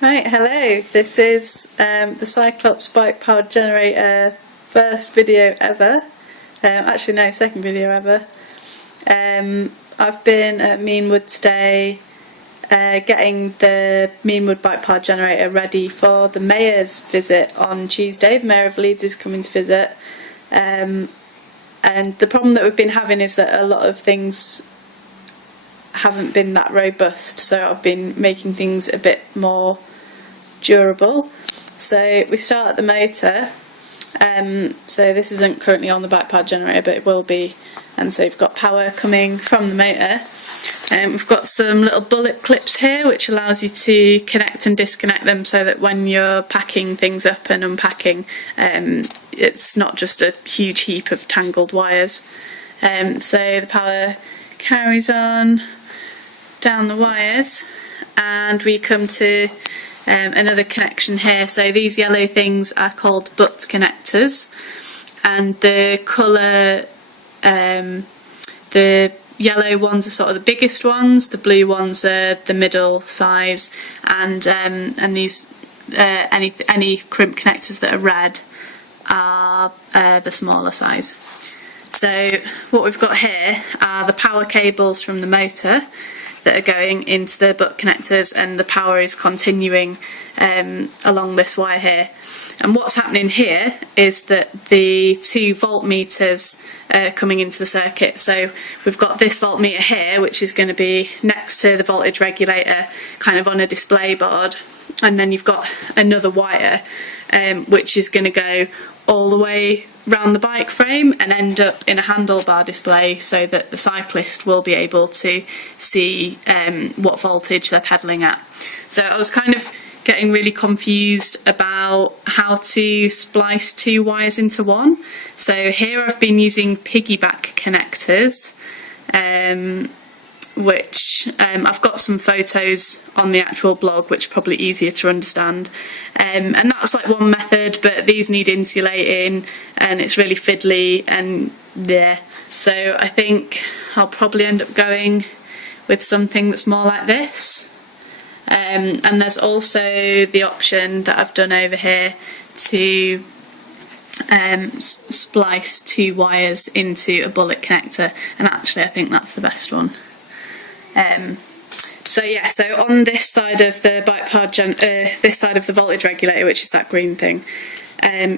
Right, hello. This is the Cyclops Bike-Powered Generator first video ever. Actually no, second video ever. I've been at Meanwood today getting the Meanwood Bike-Powered Generator ready for the Mayor's visit on Tuesday. The Mayor of Leeds is coming to visit. And the problem that we've been having is that a lot of things haven't been that robust, so I've been making things a bit more durable. So we start at the motor. So this isn't currently on the bike-powered generator, but it will be, and so we've got power coming from the motor. We've got some little bullet clips here which allows you to connect and disconnect them so that when you're packing things up and unpacking, it's not just a huge heap of tangled wires. So the power carries on down the wires and we come to another connection here. So these yellow things are called butt connectors, and the colour, the yellow ones are sort of the biggest ones, the blue ones are the middle size, and these any crimp connectors that are red are the smaller size. So what we've got here are the power cables from the motor that are going into the butt connectors, and the power is continuing along this wire here. And what's happening here is that the 2 voltmeters are coming into the circuit. So we've got this voltmeter here, which is going to be next to the voltage regulator, kind of on a display board, and then you've got another wire which is going to go all the way round the bike frame and end up in a handlebar display so that the cyclist will be able to see what voltage they're pedalling at. So I was kind of getting really confused about how to splice 2 wires into one. So here I've been using piggyback connectors, which I've got some photos on the actual blog which are probably easier to understand, and that's like one method, but these need insulating and it's really fiddly and yeah, so I think I'll probably end up going with something that's more like this. And there's also the option that I've done over here to splice 2 wires into a bullet connector, and actually I think that's the best one. So yeah, so on this side of the bike-powered this side of the voltage regulator, which is that green thing,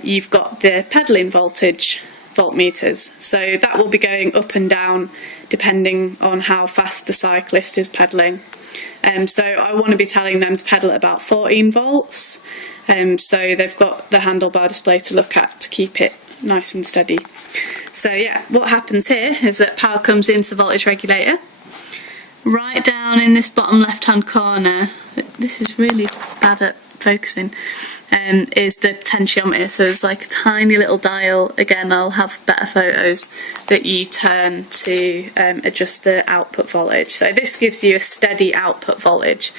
you've got the pedalling voltmeters. So that will be going up and down depending on how fast the cyclist is pedalling. So I want to be telling them to pedal at about 14 volts. So they've got the handlebar display to look at to keep it nice and steady. So yeah, what happens here is that power comes into the voltage regulator. Right down in this bottom left hand corner, this is really bad at focusing, is the potentiometer. So there's like a tiny little dial, again I'll have better photos, that you turn to adjust the output voltage. So this gives you a steady output voltage.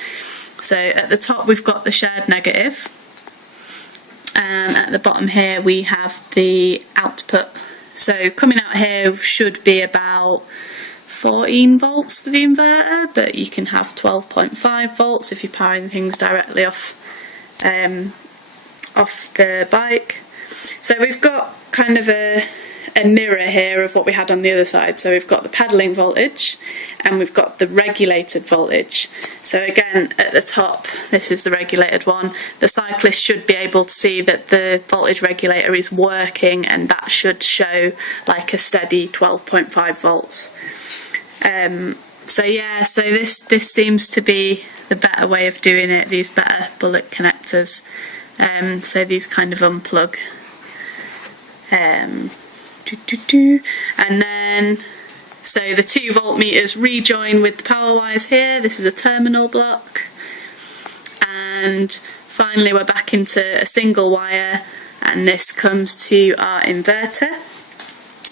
So at the top we've got the shared negative, and at the bottom here we have the output. So coming out here should be about 14 volts for the inverter, but you can have 12.5 volts if you're powering things directly off the bike. So we've got kind of a mirror here of what we had on the other side. So we've got the pedalling voltage and we've got the regulated voltage. So again, at the top, this is the regulated one. The cyclist should be able to see that the voltage regulator is working, and that should show like a steady 12.5 volts. So yeah, so this seems to be the better way of doing it, these better bullet connectors. So these kind of unplug. And then, so the 2 voltmeters rejoin with the power wires here. This is a terminal block. And finally we're back into a single wire, and this comes to our inverter.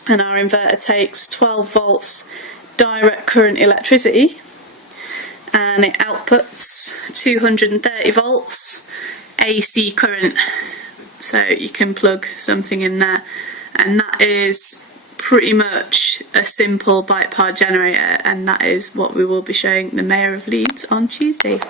And our inverter takes 12 volts direct current electricity, and it outputs 230 volts AC current. So you can plug something in there, and that is pretty much a simple bike-powered generator, and that is what we will be showing the Mayor of Leeds on Tuesday.